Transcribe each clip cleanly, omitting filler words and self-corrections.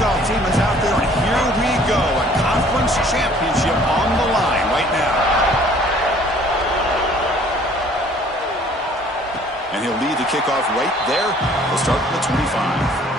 kickoff team is out there, and here we go. A conference championship on the line right now. And he'll lead the kickoff right there. He'll start from the 25.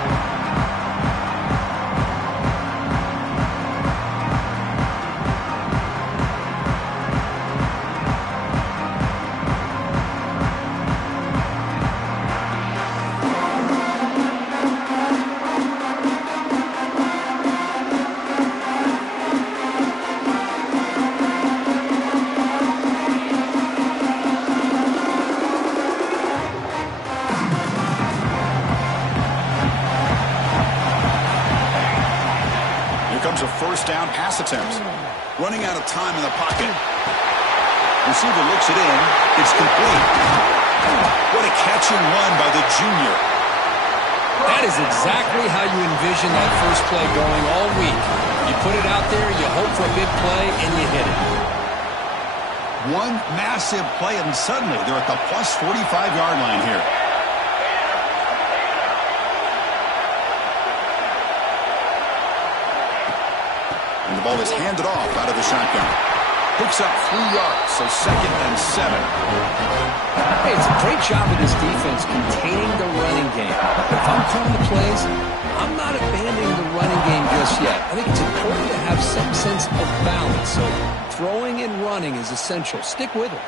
A first down pass attempt. Running out of time in the pocket. Receiver looks it in. It's complete. What a catch and run by the junior. That is exactly how you envision that first play going all week. You put it out there, you hope for a big play, and you hit it. One massive play, and suddenly they're at the plus 45-yard line here. And the ball is handed off out of the shotgun. Picks up 3 yards, so 2nd and 7. Hey, it's a great job of this defense containing the running game. If I'm calling the plays, I'm not abandoning the running game just yet. I think it's important to have some sense of balance. So throwing and running is essential. Stick with it.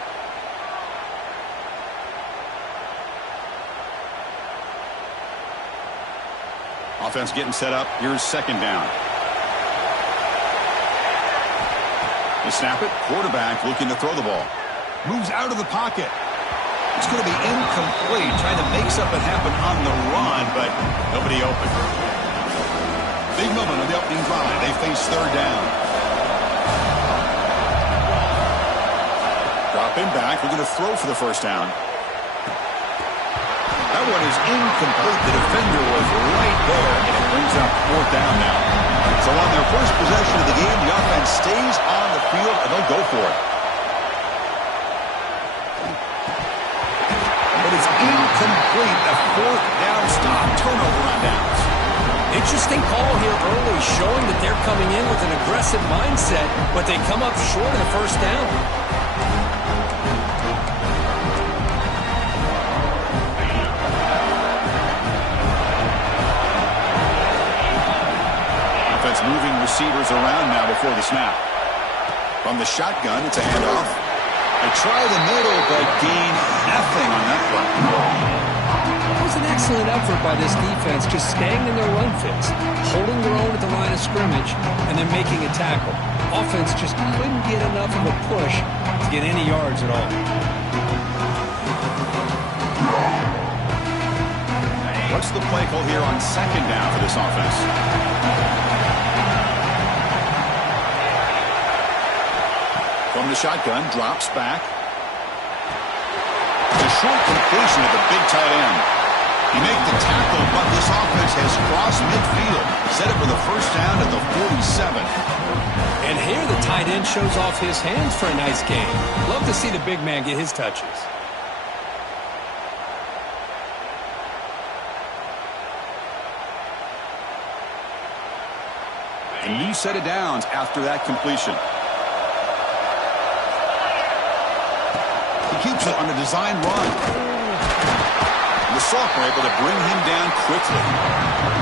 Offense getting set up. Here's 2nd down. They snap it. Quarterback looking to throw the ball. Moves out of the pocket. It's going to be incomplete. Trying to make something happen on the run, but nobody open. Big moment on the opening drive. They face 3rd down. Dropping back. Looking to throw for the 1st down. That one is incomplete. The defender was right there, and it brings up 4th down now. So on their first possession of the game, the offense stays on the field, and they'll go for it. But it's incomplete. A 4th down stop. Turnover on downs. Interesting call here early, showing that they're coming in with an aggressive mindset, but they come up short of the 1st down. Moving receivers around now before the snap. From the shotgun, it's a handoff. They try the middle, but gain nothing on that play. It was an excellent effort by this defense, just staying in their run fits, holding their own at the line of scrimmage, and then making a tackle. Offense just couldn't get enough of a push to get any yards at all. What's the play call here on 2nd down for this offense? From the shotgun, drops back. A short completion at the big tight end. He made the tackle, but this offense has crossed midfield. Set it for the 1st down at the 47. And here the tight end shows off his hands for a nice gain. Love to see the big man get his touches. A new set of downs after that completion. He keeps it on a design run. The Sox were able to bring him down quickly.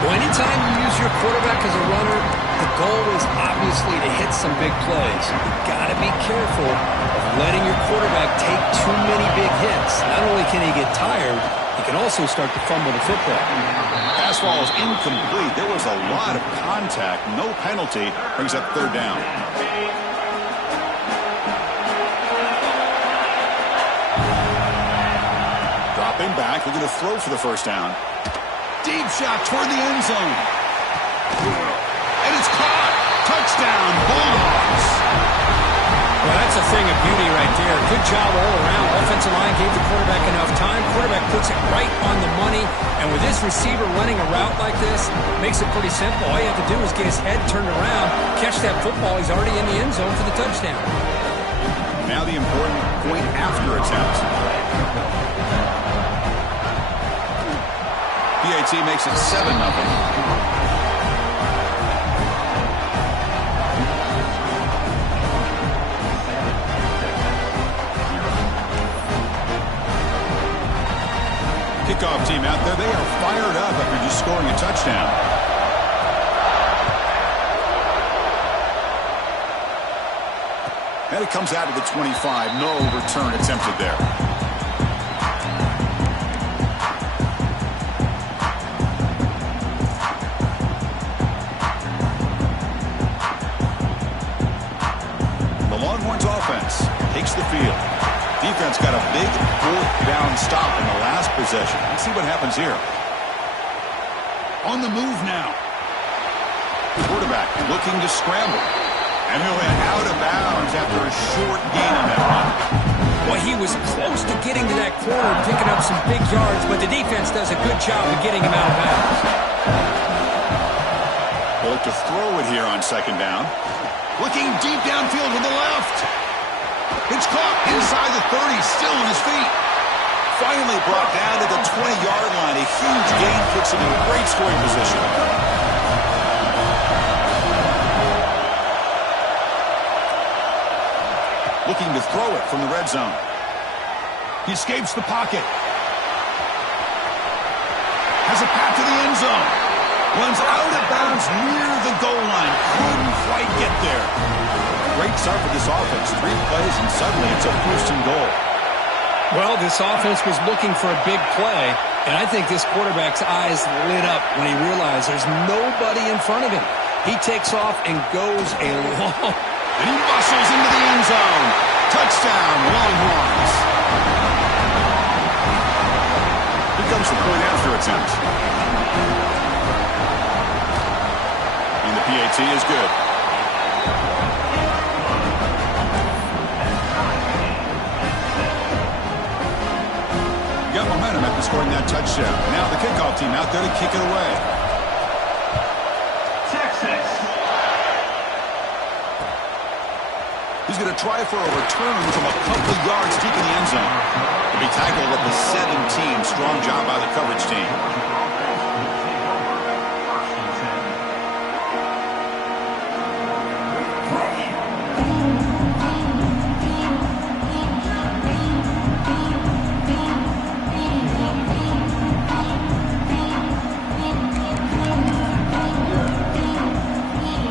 Well, anytime you use your quarterback as a runner, the goal is obviously to hit some big plays. You've got to be careful of letting your quarterback take too many big hits. Not only can he get tired, he can also start to fumble the football. Pass ball is incomplete. There was a lot of contact. No penalty. Brings up 3rd down. Dropping back. They're going to throw for the 1st down. Deep shot toward the end zone. And it's caught. Touchdown, Bulldogs. Well, that's a thing of beauty right there. Good job all around. Offensive line gave the quarterback enough time. Quarterback puts it right on the money. And with this receiver running a route like this, makes it pretty simple. All you have to do is get his head turned around, catch that football. He's already in the end zone for the touchdown. Now the important point after attempt. PAT makes it 7-0. kickoff team out there, they are fired up after just scoring a touchdown. And it comes out to the 25. No return attempted there. The Longhorns offense takes the field. Defense got a big fourth down stop in the last possession. Let's see what happens here. On the move now. Quarterback looking to scramble. And he'll head out of bounds after a short gain on that run. Well, he was close to getting to that corner and picking up some big yards, but the defense does a good job of getting him out of bounds. Well, to throw it here on second down. Looking deep downfield to the left. It's caught inside the 30, still on his feet. Finally brought down to the 20-yard line. A huge gain puts him in great scoring position. Looking to throw it from the red zone. He escapes the pocket. Has a path to the end zone. Runs out of bounds near the goal line. Couldn't quite get there. Great start for this offense. 3 plays and suddenly it's a first and goal. Well, this offense was looking for a big play, and I think this quarterback's eyes lit up when he realized there's nobody in front of him. He takes off and goes a long... And he muscles into the end zone. Touchdown, Longhorns. Here comes the point after attempt. And the PAT is good. Got momentum after scoring that touchdown. Now the kickoff team out there to kick it away. He's going to try for a return from a couple yards deep in the end zone. He'll be tackled at the 17. Strong job by the coverage team.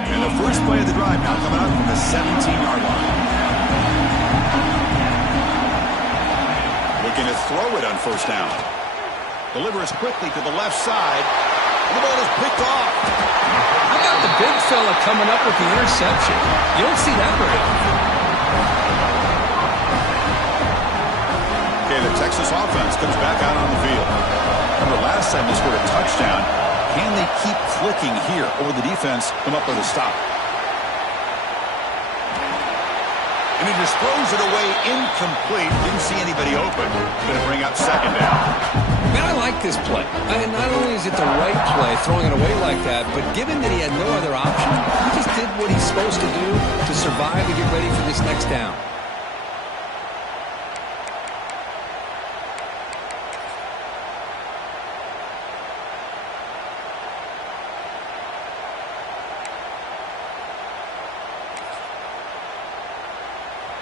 And the first play of the drive now coming up from the 17-yard line. Looking to throw it on first down. Delivers quickly to the left side. And the ball is picked off. How about the big fella coming up with the interception? You don't see that very often. Okay, the Texas offense comes back out on the field. Remember, last time they scored a touchdown. Can they keep clicking here, or will the defense come up with a stop? And he just throws it away incomplete. Didn't see anybody open. Going to bring up second down. Man, I like this play. And not only is it the right play, throwing it away like that, but given that he had no other option, he just did what he's supposed to do to survive and get ready for this next down.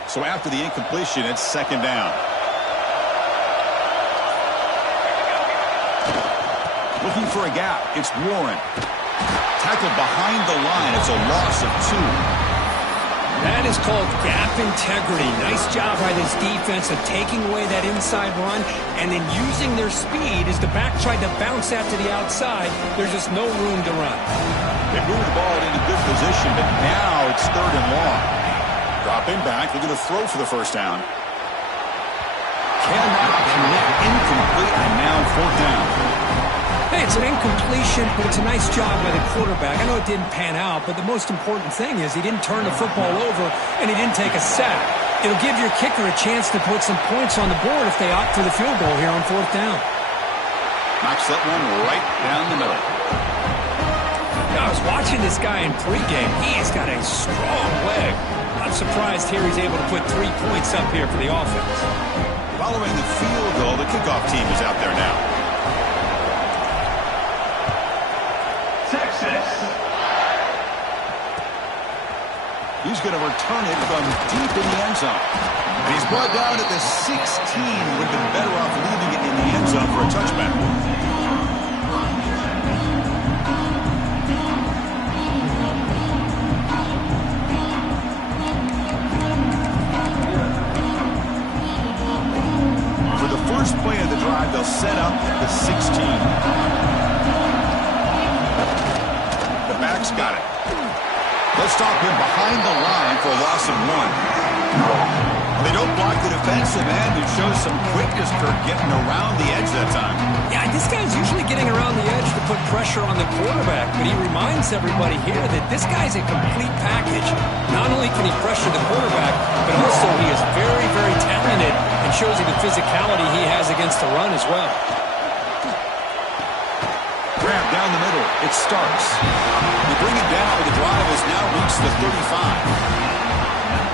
So after the incompletion, it's second down. Looking for a gap. It's Warren. Tackled behind the line. It's a loss of 2. That is called gap integrity. Nice job by this defense of taking away that inside run and then using their speed as the back tried to bounce that to the outside. There's just no room to run. They moved the ball into good position, but now it's third and long. Dropping back, they're going to throw for the first down. Cannot connect, incomplete, and now fourth down. Hey, it's an incompletion, but it's a nice job by the quarterback. I know it didn't pan out, but the most important thing is he didn't turn the football over and he didn't take a sack. It'll give your kicker a chance to put some points on the board if they opt for the field goal here on fourth down. Knocks that one right down the middle. I was watching this guy in pregame. He's got a strong leg. I'm surprised here he's able to put 3 points up here for the offense. Following the field goal, the kickoff team is out there now. Texas. He's going to return it from deep in the end zone. And he's brought down at the 16. Would have been better off leaving it in the end zone for a touchback. For the first play of the drive, they'll set up at the 16. The back's got it. They'll stop him behind the line for a loss of 1. They don't block the defensive end, who shows some quickness, Kirk, getting around the edge that time. Yeah, this guy's usually getting around the edge to put pressure on the quarterback, but he reminds everybody here that this guy's a complete package. Not only can he pressure the quarterback, but also he is very, very talented and shows you the physicality he has against the run as well. Grab down the middle. It starts. They bring it down, but the drive has now reached the 35.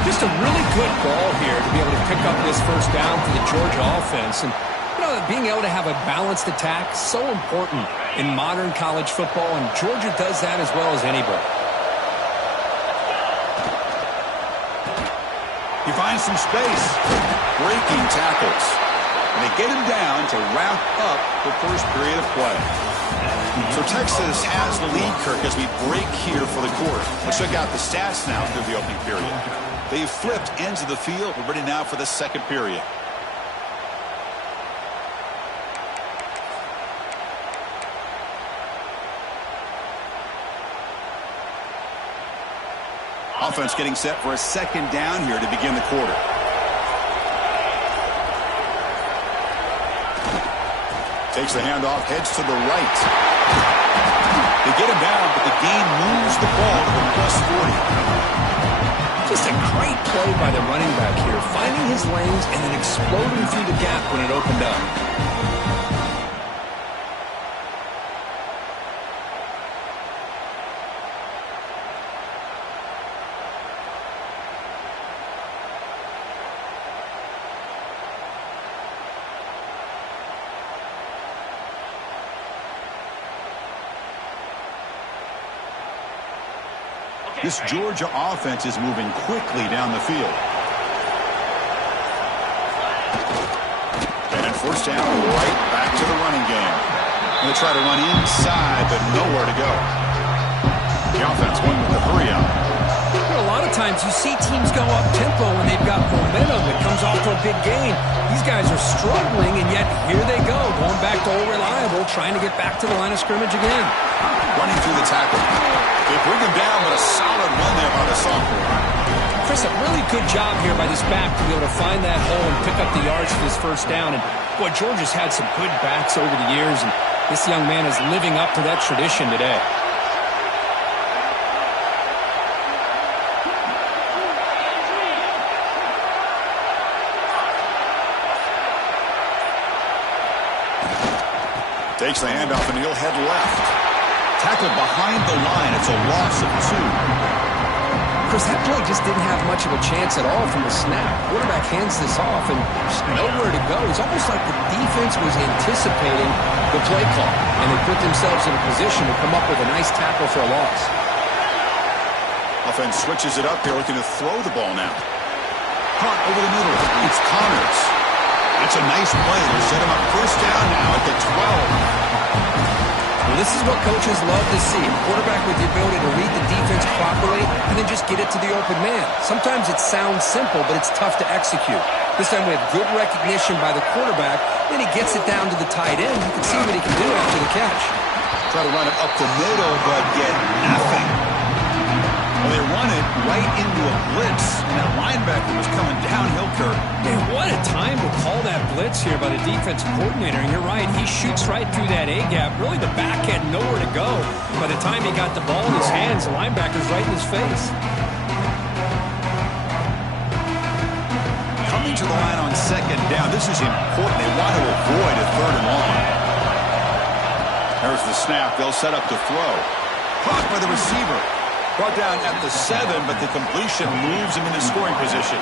Just a really good ball here to be able to pick up this first down for the Georgia offense. And, you know, being able to have a balanced attack is so important in modern college football, and Georgia does that as well as anybody. He finds some space. Breaking tackles. And they get him down to wrap up the first period of play. So Texas has the lead, Kirk, as we break here for the quarter. Let's check out the stats now through the opening period. They've flipped ends of the field. We're ready now for the second period. Offense getting set for a second down here to begin the quarter. Takes the handoff, heads to the right. They get him down, but the game moves the ball to the +40. Just a great play by the running back here, finding his lanes and then exploding through the gap when it opened up. This Georgia offense is moving quickly down the field. And in first down, right back to the running game. They'll try to run inside, but nowhere to go. The offense went with the hurry up. A lot of times you see teams go up-tempo when they've got momentum that comes off to a big gain. These guys are struggling, and yet here they go, going back to old reliable, trying to get back to the line of scrimmage again. Running through the tackle. They bring him down with a solid run there by the sophomore. Chris, a really good job here by this back to be able to find that hole and pick up the yards for this first down. And, boy, Georgia's had some good backs over the years, and this young man is living up to that tradition today. Takes the handoff, and he'll head left. Tackled behind the line. It's a loss of 2. Chris, that play just didn't have much of a chance at all from the snap. Quarterback hands this off, and there's nowhere to go. It's almost like the defense was anticipating the play call, and they put themselves in a position to come up with a nice tackle for a loss. Offense switches it up here, looking to throw the ball now. Caught over the middle. It's Connors. That's a nice play. They'll set him up first down now at the 12. Well, this is what coaches love to see. A quarterback with the ability to read the defense properly and then just get it to the open man. Sometimes it sounds simple, but it's tough to execute. This time we have good recognition by the quarterback. Then he gets it down to the tight end. You can see what he can do after the catch. Try to run it up the middle, but get nothing. Well, they run it right into a blitz, and that linebacker was coming downhill, Kirk. Man, what a time to call that blitz here by the defensive coordinator. And you're right, he shoots right through that A-gap. Really, the back had nowhere to go. By the time he got the ball in his hands, the linebacker's right in his face. Coming to the line on second down. This is important. They want to avoid a third and long. There's the snap. They'll set up to throw. Caught by the receiver. Brought down at the 7, but the completion moves him into scoring position.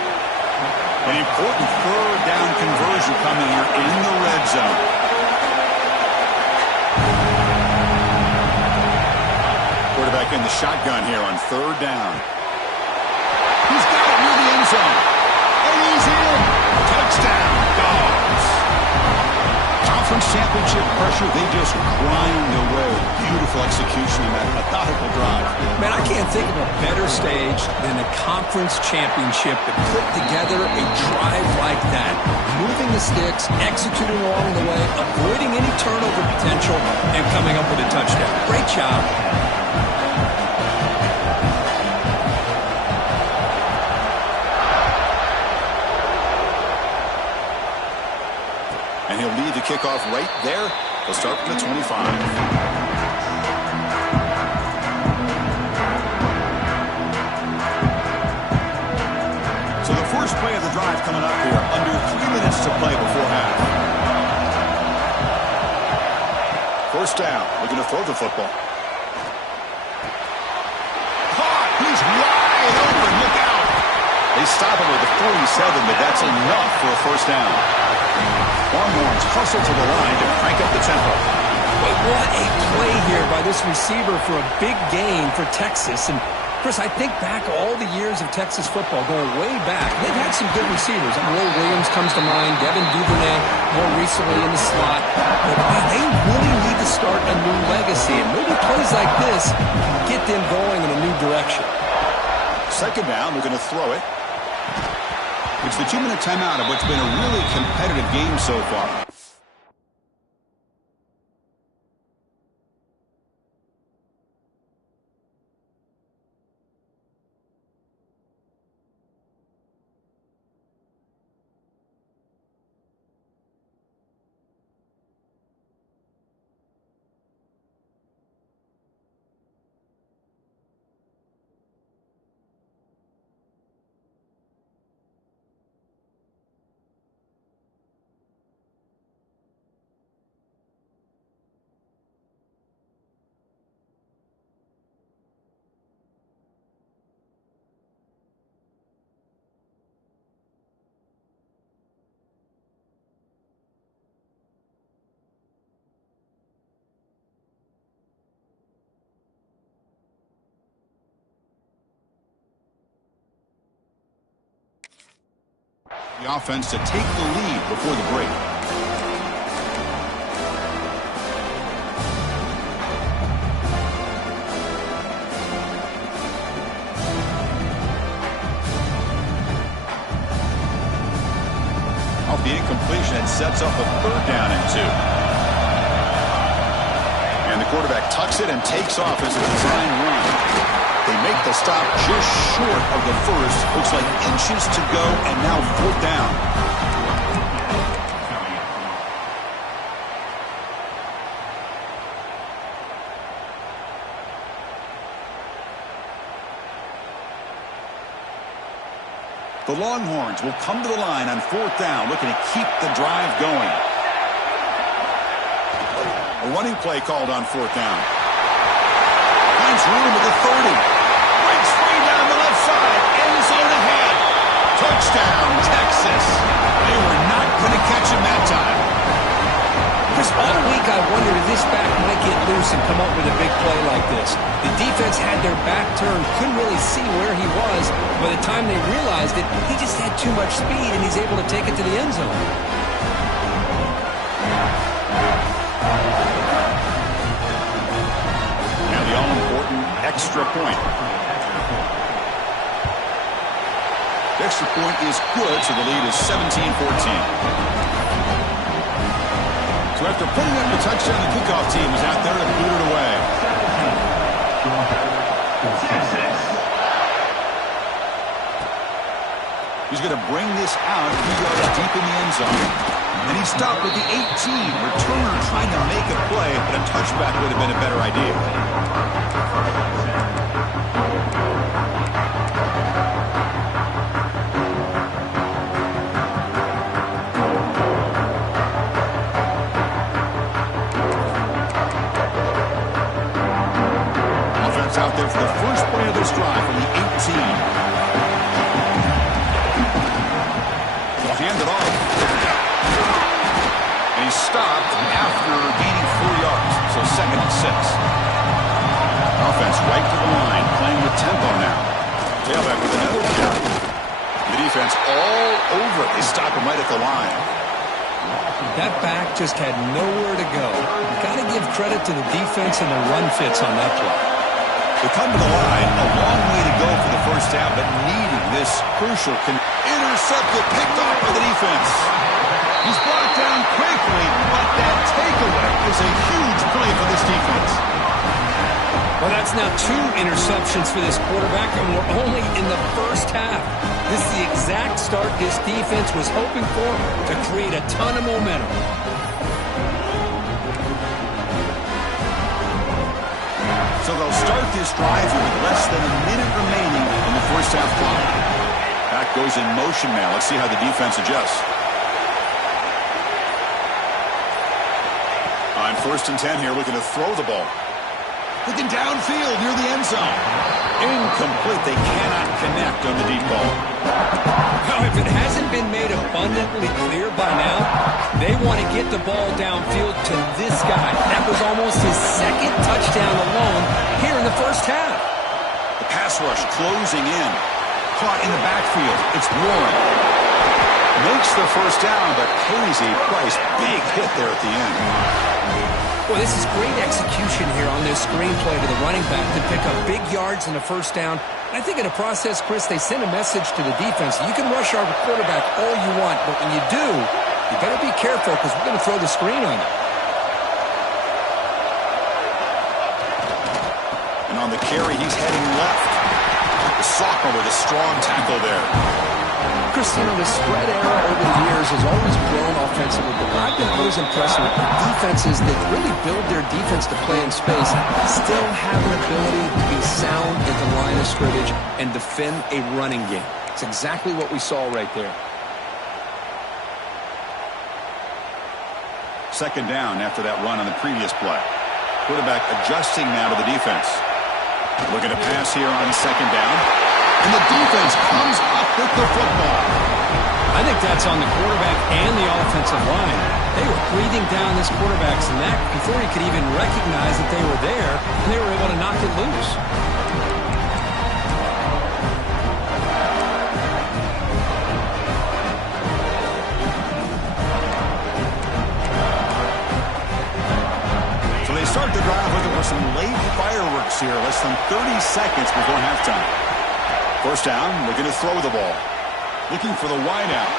An important third down conversion coming here in the red zone. Quarterback in the shotgun here on third down. He's got it near the end zone. And he's in. Touchdown, Dogs. Conference championship pressure, they just grind away. Beautiful execution in that methodical drive. Man, I can't think of a better stage than a conference championship to put together a drive like that. Moving the sticks, executing along the way, avoiding any turnover potential, and coming up with a touchdown. Great job. And he'll lead the kickoff right there. He'll start from the 25. So the first play of the drive coming up here. Under 3 minutes to play before half. First down. Looking to throw the football. Caught! He's wide open. Look out! They stop him at the 47, but that's enough for a first down. Longhorns hustle to the line to crank up the tempo. But what a play here by this receiver for a big gain for Texas. And, Chris, I think back all the years of Texas football, going way back, they've had some good receivers. Will Williams comes to mind, Devin Duvernay more recently in the slot. But, man, they really need to start a new legacy. And maybe plays like this can get them going in a new direction. Second down, they're going to throw it. It's the 2-minute timeout of what's been a really competitive game so far. The offense to take the lead before the break. Off the incompletion, it sets up a third down and 2. And the quarterback tucks it and takes off as a design run. They make the stop just short of the first. Looks like inches to go, and now fourth down. The Longhorns will come to the line on fourth down, looking to keep the drive going. A running play called on fourth down. Finds room at the 30. Breaks free down the left side. End zone ahead. Touchdown, Texas. They were not going to catch him that time. Chris, all week I wondered if this back might get loose and come up with a big play like this. The defense had their back turned, couldn't really see where he was. By the time they realized it, he just had too much speed, and he's able to take it to the end zone. Now the all-important extra point. The extra point is good, so the lead is 17-14. So after putting up the touchdown, the kickoff team is out there to boot it away. He's going to bring this out a few yards deep in the end zone. And he stopped with the 18. Returner trying to make a play, but a touchback would have been a better idea. Offense out there for the first play of this drive from the 18. They'll hand it off. And he's stopped after gaining 4 yards, so 2nd and 6. Offense right to the line, playing with tempo now. Tailback with another carry. The defense all over it. They stop him right at the line. That back just had nowhere to go. Got to give credit to the defense and the run fits on that play. They come to the line, a long way to go for the first down, but needing this crucial intercepted, picked off by the defense. He's brought down quickly, but that takeaway is a huge play for this defense. Well, that's now 2 interceptions for this quarterback, and we're only in the first half. This is the exact start this defense was hoping for to create a ton of momentum. So they'll start this drive here with less than a minute remaining in the first half clock. Back goes in motion now. Let's see how the defense adjusts. On 1st and 10 here, looking to throw the ball. Looking downfield near the end zone. Incomplete. They cannot connect on the deep ball. Now, if it hasn't been made abundantly clear by now, they want to get the ball downfield to this guy. That was almost his 2nd touchdown alone here in the first half. The pass rush closing in. Caught in the backfield. It's Warren. Makes the first down, but pays a price. Big hit there at the end. Well, this is great execution here on this screenplay to the running back to pick up big yards in the first down. And I think in the process, Chris, they send a message to the defense. You can rush our quarterback all you want, but when you do, you better be careful because we're going to throw the screen on you. And on the carry, he's heading left. The sophomore with a strong tackle there. Chris, you know, the spread era over the years has always grown offensively, but what I've been always impressed with defenses that really build their defense to play in space still have an ability to be sound at the line of scrimmage and defend a running game. It's exactly what we saw right there. 2nd down after that run on the previous play. Quarterback adjusting now to the defense. Looking to pass here on 2nd down. And the defense comes up with the football. I think that's on the quarterback and the offensive line. They were breathing down this quarterback's neck before he could even recognize that they were there, and they were able to knock it loose. So they start the drive looking for some late fireworks here, less than 30 seconds before halftime. 1st down, looking to throw the ball. Looking for the wideout.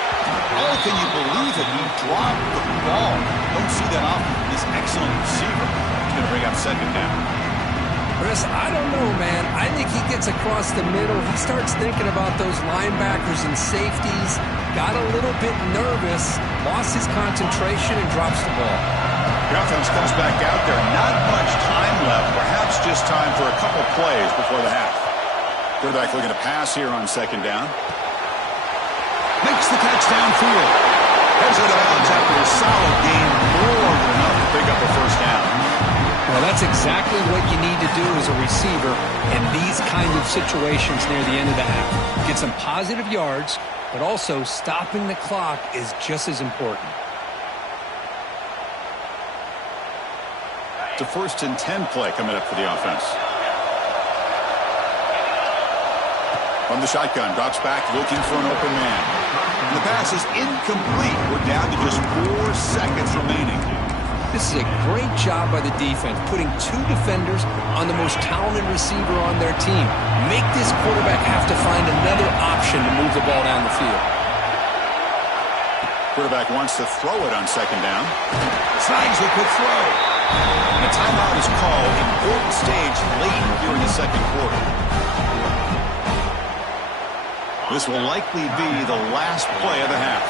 Oh, can you believe it? He dropped the ball. Don't see that often from this excellent receiver. He's going to bring up 2nd down. Chris, I don't know, man. I think he gets across the middle. He starts thinking about those linebackers and safeties. Got a little bit nervous. Lost his concentration and drops the ball. The offense comes back out there. Not much time left. Perhaps just time for a couple plays before the half. Quarterback looking to pass here on 2nd down. Makes the catch downfield. Heads out of bounds after a solid gain. More than enough to pick up a 1st down. Well, that's exactly what you need to do as a receiver in these kind of situations near the end of the half. Get some positive yards, but also stopping the clock is just as important. It's a 1st and 10 play coming up for the offense. From the shotgun, drops back, looking for an open man. And the pass is incomplete. We're down to just 4 seconds remaining. This is a great job by the defense, putting 2 defenders on the most talented receiver on their team. Make this quarterback have to find another option to move the ball down the field. Quarterback wants to throw it on 2nd down. Snags a quick throw. And a timeout is called. Important stage late here in the 2nd quarter. This will likely be the last play of the half.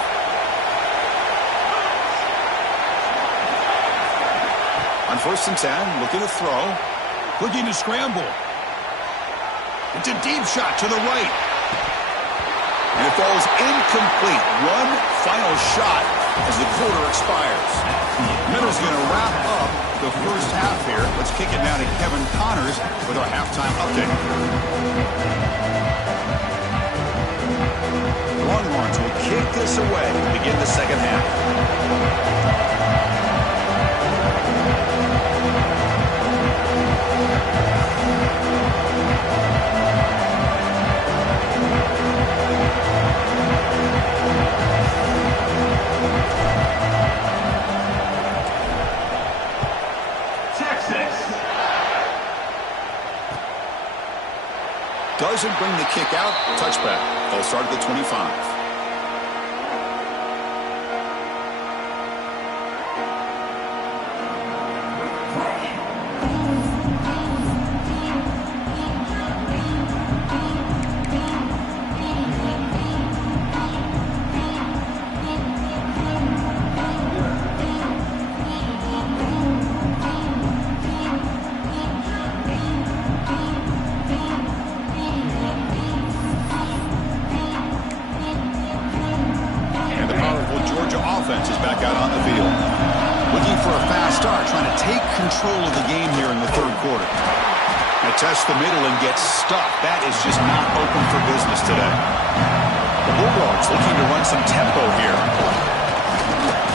On 1st and 10, looking to throw. Looking to scramble. It's a deep shot to the right. And it falls incomplete. One final shot as the quarter expires. Middle's going to wrap up the first half here. Let's kick it now to Kevin Connors with our halftime update. Longhorns will kick this away to begin the 2nd half. Doesn't bring the kick out. Touchback. They'll start at the 25. Offense is back out on the field. Looking for a fast start, trying to take control of the game here in the third quarter. They test the middle and get stuck. That is just not open for business today. The Bulldogs looking to run some tempo here.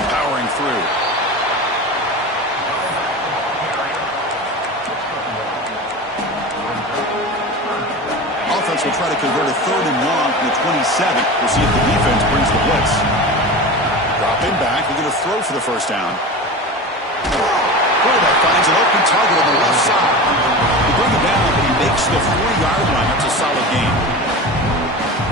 Powering through. Offense will try to convert a 3rd and long from the 27. We'll see if the defense brings the blitz. Drop in back. We're going to throw for the first down. Quarterback finds an open target on the left side. They bring him down, but he makes the 40-yard line. That's a solid gain.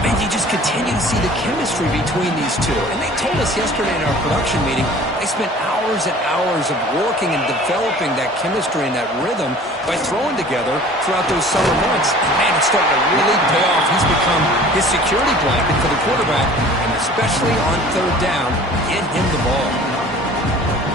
And you just continue to see the chemistry between these two. And they told us yesterday in our production meeting, they spent hours and hours of working and developing that chemistry and that rhythm by throwing together throughout those summer months. And man, it's starting to really pay off. He's become his security blanket for the quarterback, and especially on 3rd down, get him the ball.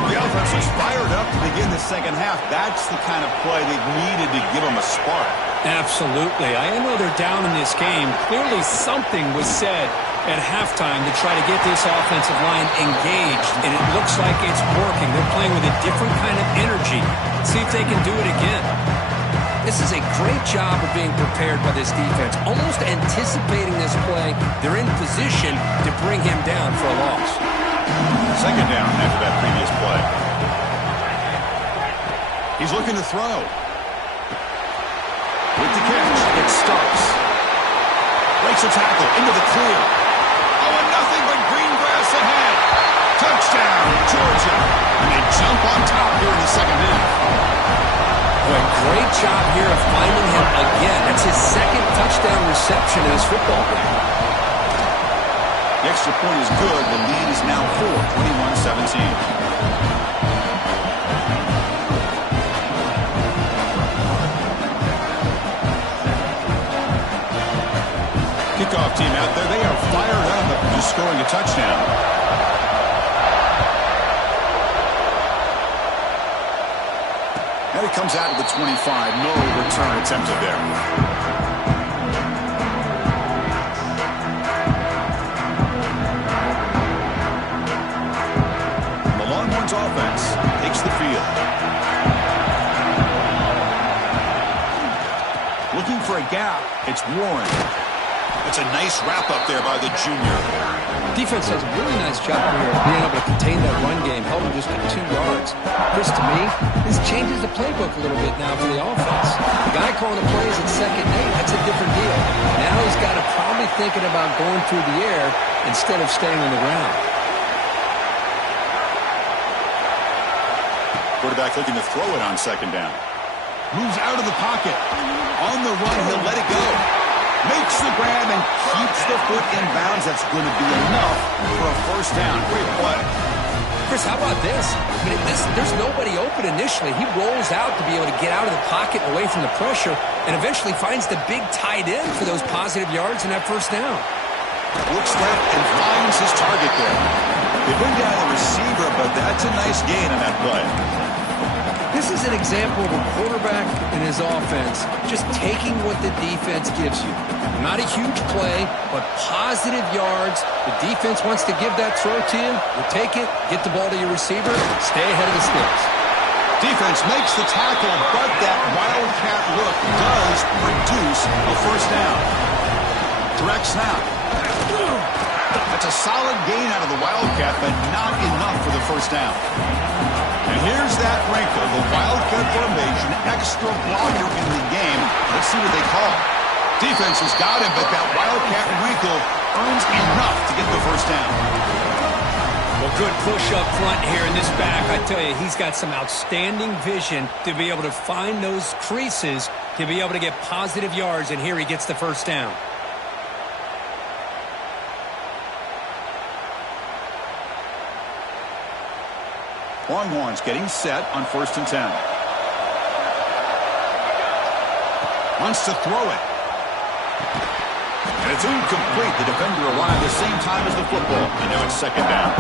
The offense is fired up to begin the second half. That's the kind of play they've needed to give them a spark. Absolutely. I know they're down in this game. Clearly something was said at halftime to try to get this offensive line engaged, and it looks like it's working. They're playing with a different kind of energy. See if they can do it again. This is a great job of being prepared by this defense, almost anticipating this play. They're in position to bring him down for a loss. Second down after that previous play. He's looking to throw. With the catch, it starts. Breaks a tackle into the clear. Oh, and nothing but green grass ahead. Touchdown, Georgia. And they jump on top here in the second half. Boy, great job here of finding him again. That's his 2nd touchdown reception in his football game. The extra point is good. The lead is now 21-17. Kickoff team out there. They are fired up after just scoring a touchdown. And it comes out of the 25. No return attempted there. Offense takes the field. Looking for a gap. It's Warren. It's a nice wrap up there by the junior. Defense does a really nice job here of being able to contain that run game, held him just at 2 yards. Chris, to me, this changes the playbook a little bit now for the offense. The guy calling the plays at 2nd and 8, that's a different deal. Now he's got to probably thinking about going through the air instead of staying on the ground. Quarterback looking to throw it on 2nd down. Moves out of the pocket. On the run, he'll let it go. Makes the grab and keeps the foot in bounds. That's going to be enough for a first down. Great play. Chris, how about this? I mean, there's nobody open initially. He rolls out to be able to get out of the pocket and away from the pressure, and eventually finds the big tight end for those positive yards in that first down. Looks left and finds his target there. They bring down the receiver, but that's a nice gain on that play. This is an example of a quarterback and his offense just taking what the defense gives you. Not a huge play, but positive yards. The defense wants to give that throw to you. You take it, get the ball to your receiver, stay ahead of the sticks. Defense makes the tackle, but that wildcat look does produce a first down. Direct snap. That's a solid gain out of the wildcat, but not enough for the first down. And here's that wrinkle, the wildcat formation, extra blocker in the game. Let's see what they call. Defense has got him, but that wildcat wrinkle earns enough to get the first down. Well, good push up front here in this back. I tell you, he's got some outstanding vision to be able to find those creases, to be able to get positive yards, and here he gets the first down. Longhorns getting set on 1st and 10. Wants to throw it. And it's incomplete. The defender arrived at the same time as the football. And now it's 2nd down.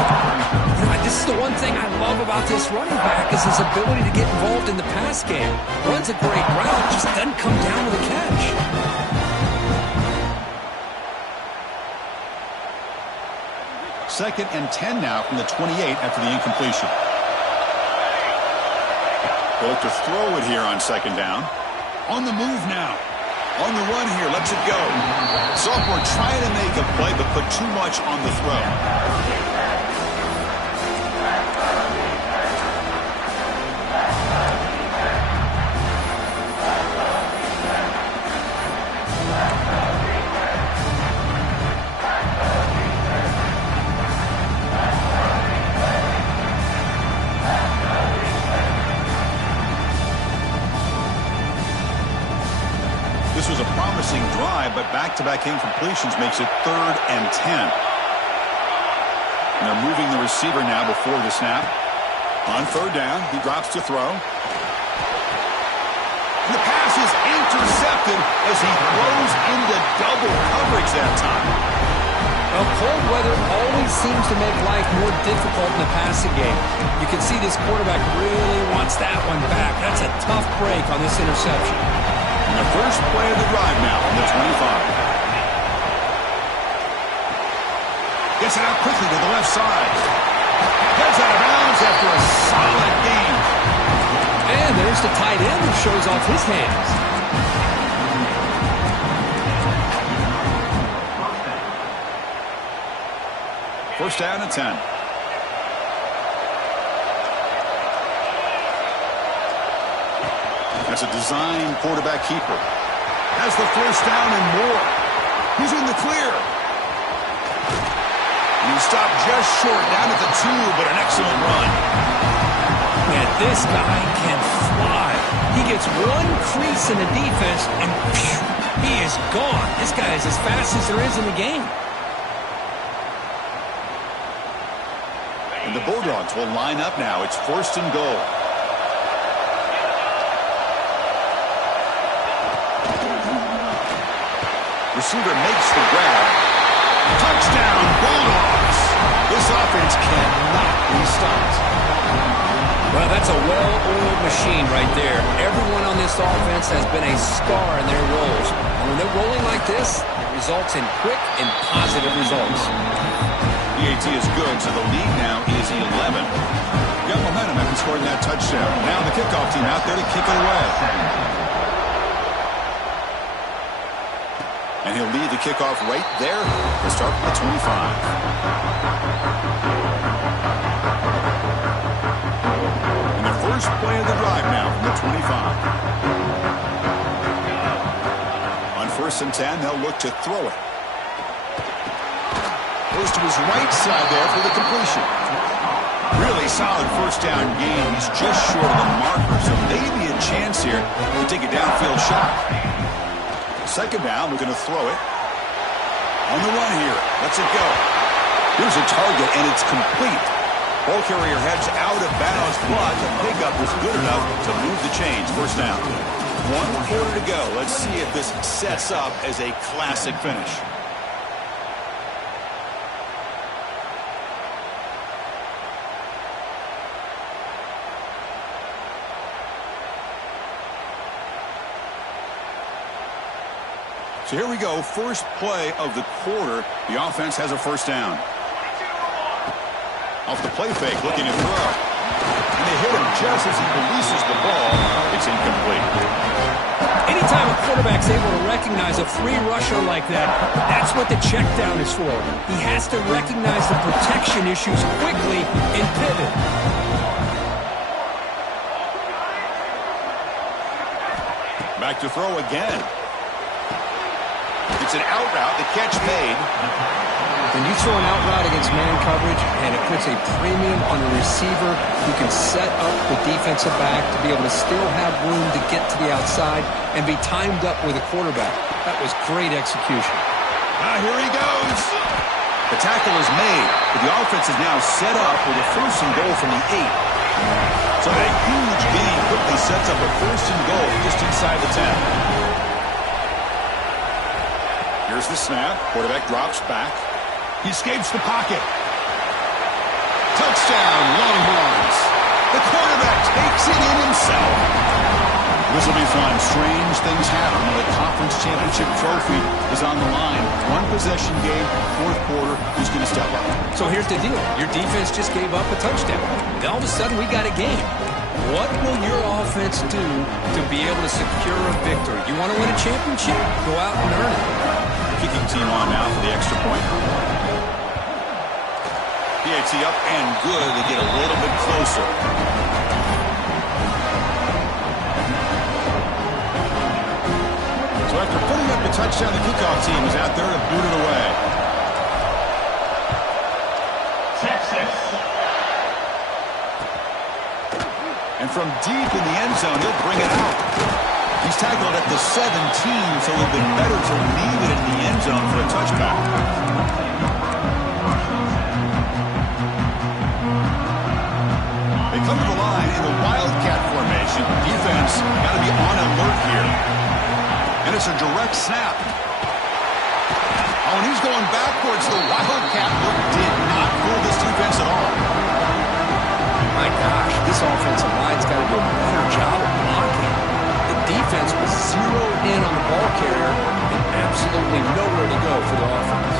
You know, this is the one thing I love about this running back is his ability to get involved in the pass game. Runs a great route, just doesn't come down with a catch. Second and 10 now from the 28 after the incompletion. They'll look to throw it here on 2nd down. On the move now. On the run here, lets it go. Sophomore trying to make a play, but put too much on the throw. This was a promising drive, but back-to-back incompletions makes it 3rd and 10. And they're moving the receiver now before the snap. On 3rd down, he drops to throw. And the pass is intercepted as he throws into double coverage that time. Well, cold weather always seems to make life more difficult in the passing game. You can see this quarterback really wants that one back. That's a tough break on this interception. And the first play of the drive now on the 25. Gets it out quickly to the left side. Gets out of bounds after a solid gain. And there's the tight end who shows off his hands. First down and 10. That's a design quarterback keeper. Has the first down and more. He's in the clear. And he stopped just short down at the 2, but an excellent run. Man, this guy can fly. He gets one crease in the defense, and phew, he is gone. This guy is as fast as there is in the game. And the Bulldogs will line up now. It's 1st and goal. Receiver makes the grab. Touchdown, Bulldogs. This offense cannot be stopped. Well, that's a well-oiled machine right there. Everyone on this offense has been a star in their roles. And when they're rolling like this, it results in quick and positive results. PAT is good, so the lead now is 11. Got momentum after scoring that touchdown. Now the kickoff team out there to kick it away. And he'll lead the kickoff right there to start from the 25. And the first play of the drive now from the 25. On 1st and 10, they'll look to throw it. Goes to his right side there for the completion. Really solid first down gain. He's just short of the marker, so maybe a chance here to take a downfield shot. 2nd down, we're going to throw it. On the run here. Lets it go. Here's a target, and it's complete. Ball carrier heads out of bounds, but the pickup was good enough to move the chains. First down. 1 quarter to go. Let's see if this sets up as a classic finish. So here we go, first play of the quarter. The offense has a first down. Off the play fake, looking to throw. And they hit him just as he releases the ball. It's incomplete. Anytime a quarterback's able to recognize a free rusher like that, that's what the check down is for. He has to recognize the protection issues quickly and pivot. Back to throw again. It's an out route. The catch made. When you throw an out route against man coverage, and it puts a premium on the receiver who can set up the defensive back to be able to still have room to get to the outside and be timed up with a quarterback. That was great execution. Here he goes. The tackle is made, but the offense is now set up with a 1st and goal from the 8. So a huge gain quickly sets up a 1st and goal just inside the 10. Here's the snap. Quarterback drops back. He escapes the pocket. Touchdown, Longhorns. The quarterback takes it in himself. This will be fun. Strange things happen when the conference championship trophy is on the line. 1 possession game, 4th quarter. Who's going to step up? So here's the deal. Your defense just gave up a touchdown. Then all of a sudden we got a game. What will your offense do to be able to secure a victory? You want to win a championship? Go out and earn it. Kicking team on now for the extra point. PAT up and good. They get a little bit closer. So after putting up a touchdown, the kickoff team is out there to boot it away. Texas. And from deep in the end zone, he'll bring it out. He's tackled at the 17, so a little bit better to leave it in the end zone for a touchback. They come to the line in the Wildcat formation. Defense got to be on alert here. And it's a direct snap. Oh, and he's going backwards. The Wildcat look did not fool this defense at all. My gosh, this offensive line's got to do a better job of blocking. The defense was zeroed in on the ball carrier and absolutely nowhere to go for the offense.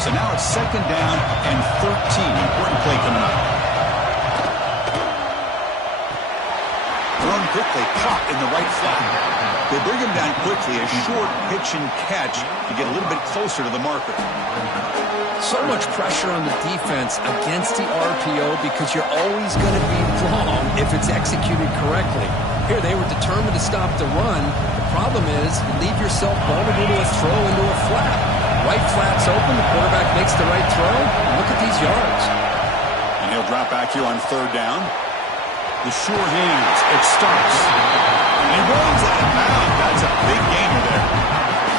So now it's 2nd down and 13. Important play coming up. Thrown quickly, caught in the right flat. They bring him down quickly, a short pitch and catch to get a little bit closer to the marker. So much pressure on the defense against the RPO because you're always going to be wrong if it's executed correctly. Here they were determined to stop the run. The problem is you leave yourself vulnerable to a throw into a flat. Right flat's open, the quarterback makes the right throw. Look at these yards. And he'll drop back here on 3rd down. The sure hands. It starts. And he rolls out of bounds. That's a big gainer there.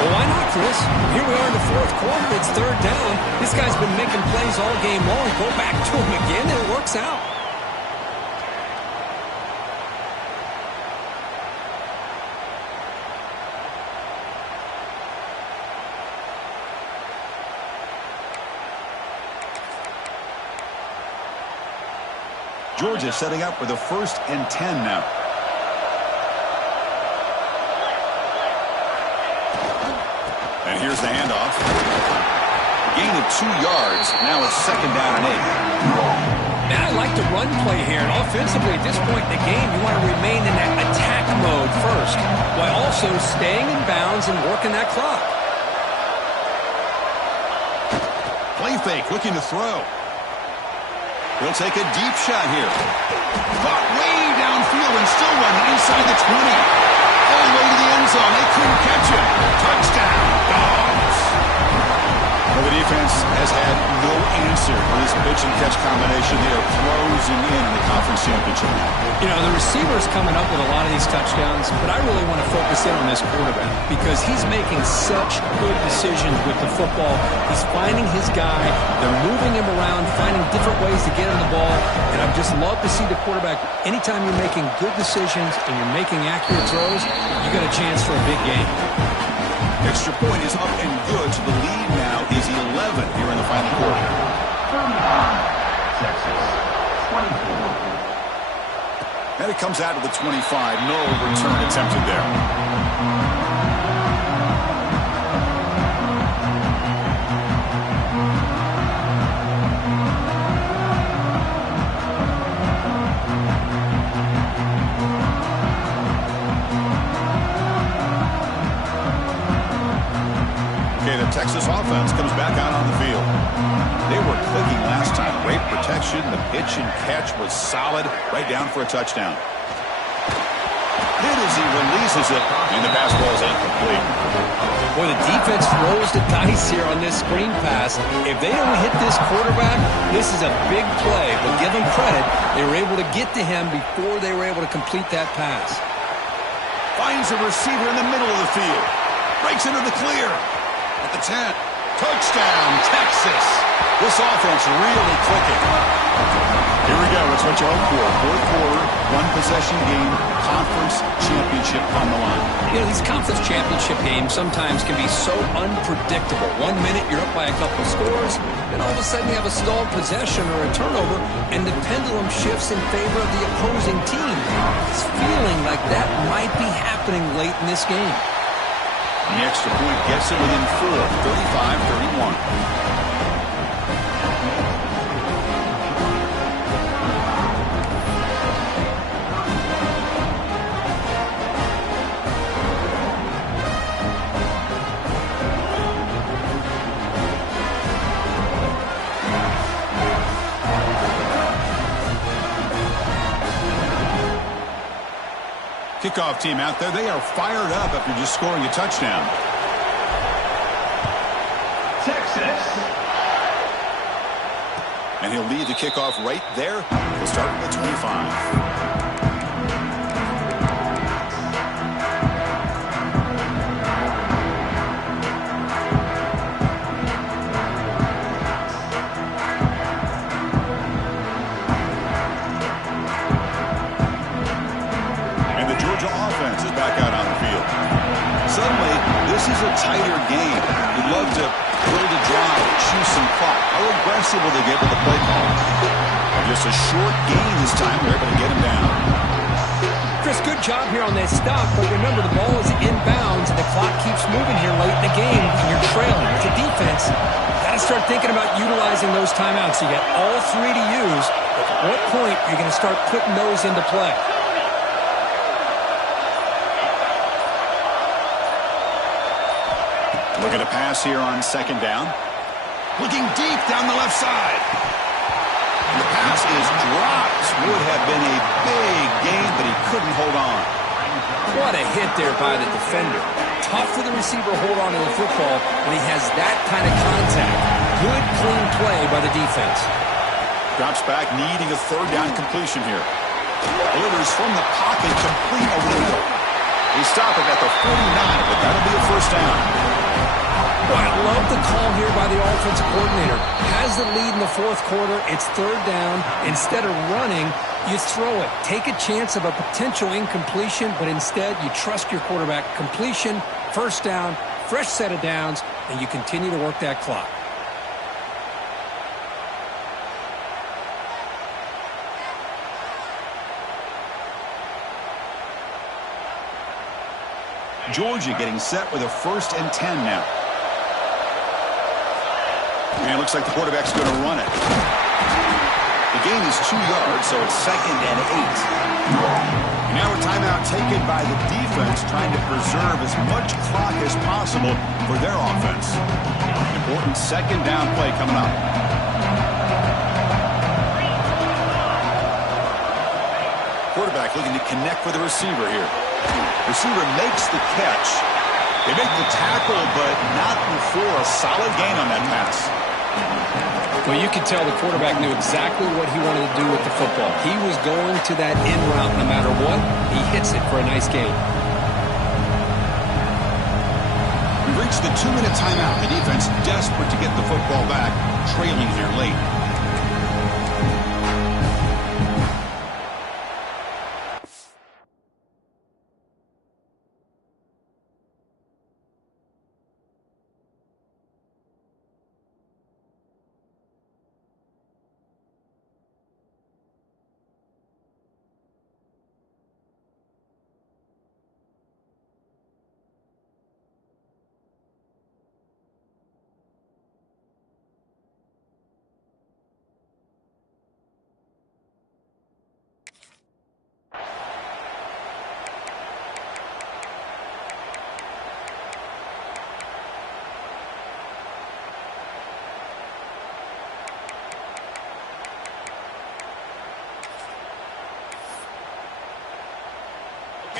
Well, why not, Chris? Here we are in the 4th quarter. It's 3rd down. This guy's been making plays all game long. Go back to him again, and it works out. Georgia setting up for the 1st and 10 now. And here's the handoff. Gain of 2 yards. Now it's 2nd down and 8. Man, I like the run play here. And offensively, at this point in the game, you want to remain in that attack mode first, while also staying in bounds and working that clock. Play fake, looking to throw. He'll take a deep shot here. Caught way downfield and still running inside the 20. All the way to the end zone. They couldn't catch him. Touchdown, Dogs. Well, the defense has had no answer for this pitch and catch combination. They are closing in the conference championship now. You know, the receiver's coming up with a lot of these touchdowns, but I really want to focus in on this quarterback because he's making such good decisions with the football. He's finding his guy. They're moving him around, finding different ways to get him the ball, and I'd just love to see the quarterback. Anytime you're making good decisions and you're making accurate throws, you got a chance for a big game. Extra point is up and good, so the lead now is 11 here in the final quarter. 35, Texas, 24. And it comes out of the 25. No return attempted there. Texas offense comes back out on the field. They were clicking last time. Great protection. The pitch and catch was solid. Right down for a touchdown. Hit as he releases it, and the pass ball is incomplete. Boy, the defense rolls the dice here on this screen pass. If they don't hit this quarterback, this is a big play. But give them credit, they were able to get to him before they were able to complete that pass. Finds a receiver in the middle of the field. Breaks into the clear. At the 10. Touchdown, Texas. This offense really clicking. Here we go. It's what you hope for. Fourth quarter, one-possession game, conference championship on the line. You know, these conference championship games sometimes can be so unpredictable. 1 minute you're up by a couple scores, then all of a sudden you have a stalled possession or a turnover, and the pendulum shifts in favor of the opposing team. It's feeling like that might be happening late in this game. The extra point gets it within 4, 35-31. Kickoff team out there. They are fired up after just scoring a touchdown. Texas. And he'll lead the kickoff right there. He'll start at the 25. Suddenly, this is a tighter game. You'd love to build a drive, choose some clock. How aggressive will they get with the play call? Just a short gain this time. They're able to get him down. Chris, good job here on that stop, but remember the ball is inbounds and the clock keeps moving here late in the game and you're trailing. As a defense, you got to start thinking about utilizing those timeouts. You got all three to use. At what point are you going to start putting those into play? Look at a pass here on second down. Looking deep down the left side. And the pass is dropped. Would have been a big gain, but he couldn't hold on. What a hit there by the defender. Tough for the receiver to hold on to the football when he has that kind of contact. Good, clean play by the defense. Drops back, needing a third down completion here. Delivers from the pocket, complete over the middle. They stop it at the 49, but that'll be a first down. Boy, I love the call here by the offensive coordinator. Has the lead in the fourth quarter. It's third down. Instead of running, you throw it. Take a chance of a potential incompletion, but instead you trust your quarterback. Completion, first down, fresh set of downs, and you continue to work that clock. Georgia getting set with a 1st and 10 now. And it looks like the quarterback's going to run it. The gain is 2 yards, so it's 2nd and 8. And now a timeout taken by the defense, trying to preserve as much clock as possible for their offense. Important second down play coming up. Quarterback looking to connect with the receiver here. Receiver makes the catch. They make the tackle, but not before a solid gain on that pass. Well, you could tell the quarterback knew exactly what he wanted to do with the football. He was going to that in route no matter what. He hits it for a nice gain. We reached the 2-minute timeout. The defense desperate to get the football back, trailing here late.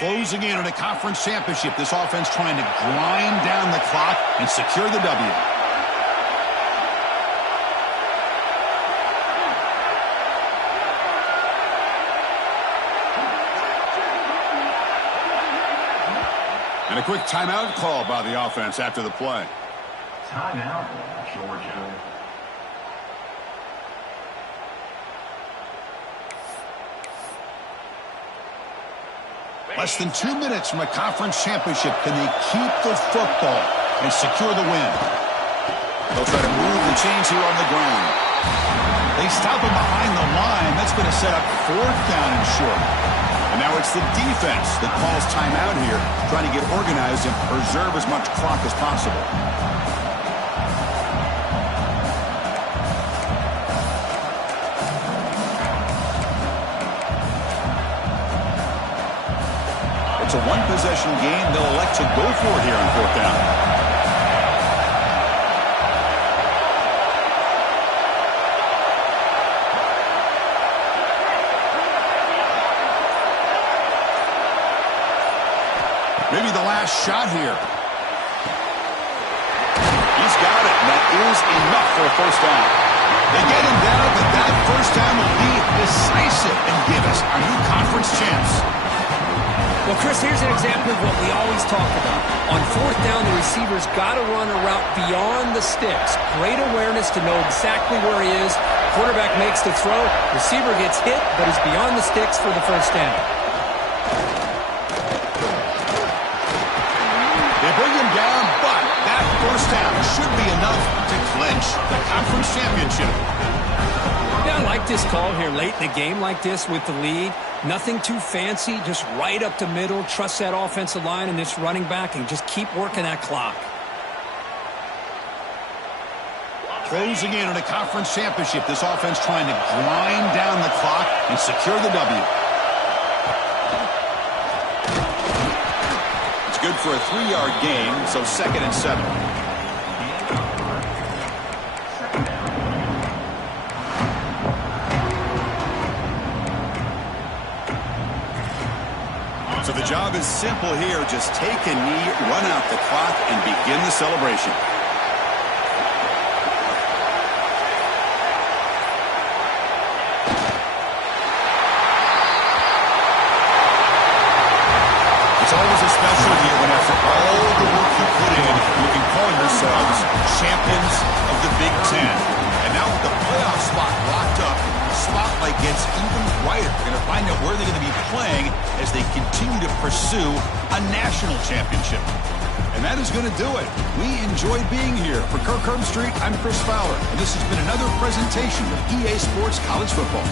Closing in on a conference championship. This offense trying to grind down the clock and secure the W. And a quick timeout call by the offense after the play. Timeout, Georgia. Less than 2 minutes from a conference championship. Can they keep the football and secure the win? They'll try to move the chains here on the ground. They stop him behind the line. That's going to set up 4th down and short. And now it's the defense that calls timeout here, trying to get organized and preserve as much clock as possible. It's a one-possession game. They'll elect to go for it here on 4th down. Maybe the last shot here. He's got it, and that is enough for a 1st down. They get him down, but that 1st down will be decisive and give us our new conference champs. Well, Chris, here's an example of what we always talk about. On 4th down, the receiver's got to run a route beyond the sticks. Great awareness to know exactly where he is. Quarterback makes the throw. Receiver gets hit, but is beyond the sticks for the 1st down. They bring him down, but that 1st down should be enough to clinch the conference championship. Yeah, I like this call here late in the game like this with the lead. Nothing too fancy, just right up the middle. Trust that offensive line and this running back and just keep working that clock. Closing in on a conference championship. This offense trying to grind down the clock and secure the W. It's good for a 3-yard gain, so 2nd and 7. So the job is simple here. Just take a knee, run out the clock, and begin the celebration. It's always a special year when after all the work you put in, you can call yourselves champions of the Big Ten. And now with the playoff spot locked up, the spotlight gets even brighter. We're going to find out where they're going to be playing as they continue to pursue a national championship. And that is going to do it. We enjoyed being here. For Kirk Herbstreit, I'm Chris Fowler, and this has been another presentation of EA Sports College Football.